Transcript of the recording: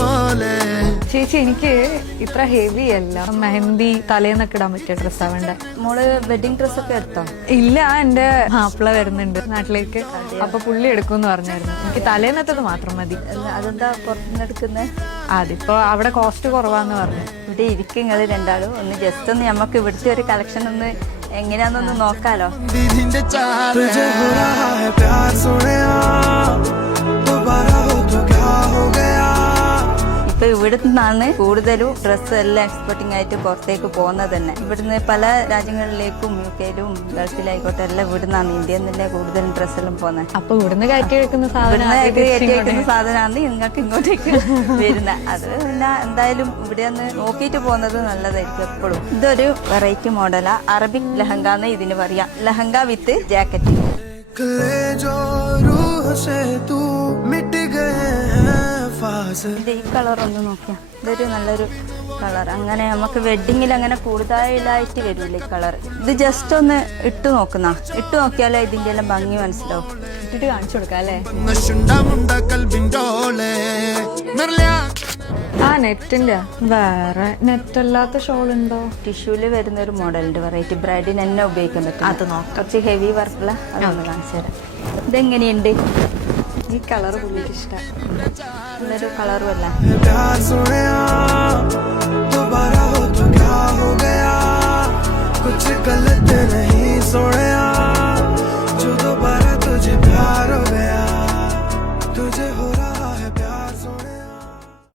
പോലെ. ചേച്ചി എനിക്ക് ഇത്ര ഹെവി അല്ല. മെഹന്തി തലേന്നൊക്കെ ഇടാൻ പറ്റിയ ഡ്രസ്സാ വേണ്ട? മോൾ വെഡിങ് ഡ്രസ് ഒക്കെ എടുത്തോ? ഇല്ല എന്റെ മാപ്പിള വരുന്നുണ്ട് നാട്ടിലേക്ക്. അപ്പൊ പുള്ളി എടുക്കുമെന്ന് പറഞ്ഞായിരുന്നു. എനിക്ക് തലേന്നത്തത് മാത്രം മതി. അതെന്താ പുറത്തുനിന്ന് എടുക്കുന്നത് അതിപ്പോ അവിടെ കോസ്റ്റ് കുറവാന്ന് പറഞ്ഞു. ഇവിടെ ഇരിക്കും നിങ്ങൾ രണ്ടാളും. ഒന്ന് ജസ്റ്റ് ഒന്ന് നമുക്ക് ഇവിടുത്തെ ഒരു കളക്ഷൻ ഒന്ന് എങ്ങനെയാന്നൊന്ന് നോക്കാലോ. ഇവിടെ നിന്നാണ് കൂടുതലും ഡ്രസ്സ് എല്ലാം എക്സ്പോർട്ടിംഗ് ആയിട്ട് പുറത്തേക്ക് പോകുന്നത് തന്നെ. ഇവിടുന്ന് പല രാജ്യങ്ങളിലേക്കും യു കെയിലും ഗൾഫിലായിക്കോട്ടെ എല്ലാം ഇവിടുന്നാണ് ഇന്ത്യയിൽ നിന്നല്ലേ കൂടുതലും ഡ്രസ്സെല്ലാം പോകുന്നത് അപ്പൊ ഇവിടുന്ന് കയറ്റി വെക്കുന്ന സാധനം സാധനമാണ് നിങ്ങൾക്ക് ഇങ്ങോട്ടേക്ക് വരുന്നത് അത് പിന്നെ എന്തായാലും ഇവിടെ ഒന്ന് നോക്കിയിട്ട് പോകുന്നത് നല്ലതായിരിക്കും എപ്പോഴും. ഇതൊരു വെറൈറ്റി മോഡലാ അറബിക് ലഹങ്ക എന്ന് ഇതിന് പറയാം. ലഹങ്ക വിത്ത് ജാക്കറ്റ് ഇത് ഈ കളർ ഒന്ന് നോക്കിയാ. ഇതൊരു നല്ലൊരു കളർ അങ്ങനെ നമുക്ക് വെഡിങ്ങിൽ അങ്ങനെ കൂടുതലായിട്ട് വരില്ല ഈ കളർ ഇത് ജസ്റ്റ് ഒന്ന് ഇട്ടു നോക്കുന്ന. ഇട്ടു നോക്കിയാലേ ഇതിന്റെ എല്ലാം ഭംഗി മനസ്സിലാവും. ഇട്ടിട്ട് കാണിച്ചു കൊടുക്കാം അല്ലേ? ആ നെറ്റിന്റെ വേറെ നെറ്റ് അല്ലാത്ത ഷോൾ ഉണ്ടോ ടിഷ്യൂൽ വരുന്ന ഒരു മോഡലുണ്ട്. വെറൈറ്റി ബ്രൈഡിന് തന്നെ ഉപയോഗിക്കാൻ പറ്റും. അത് നോക്കാം. കുറച്ച് ഹെവി വർക്കുള്ള അതൊന്ന് കാണിച്ചു തരാം. ഇതെങ്ങനെയുണ്ട്? ഈ കളർ പുള്ളിക്ക് ഇഷ്ടം ഒരു കളറും അല്ല तुझे हो रहा